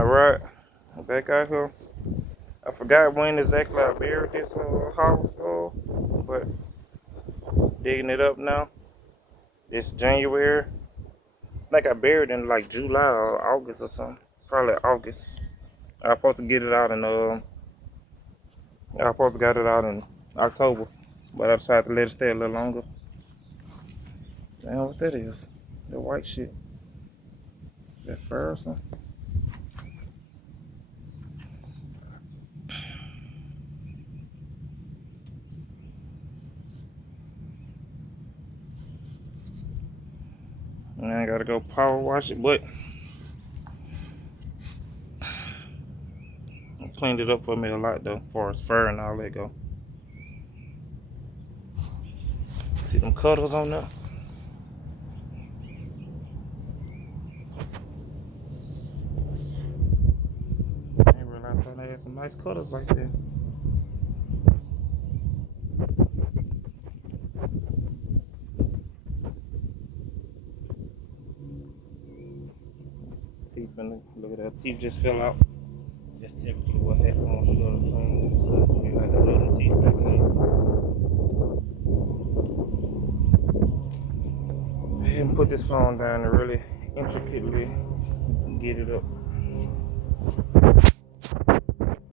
Alright, back out here. I forgot when exactly I buried this house, but digging it up now. This January. I think I buried it in like July or August or something. Probably August. I was supposed to get it out in I was supposed to get it out in October, but I decided to let it stay a little longer. Damn, what that is? The white shit. That fur or something? And I gotta go power wash it, but it cleaned it up for me a lot though, as far as fur and all that go. See them cutters on there? I didn't realize how they had some nice cutters like that. Teeth in the, look at that, teeth just fell out. That's typically what happens when you go to clean and stuff. You have to throw the teeth back in. And put this phone down and really intricately get it up.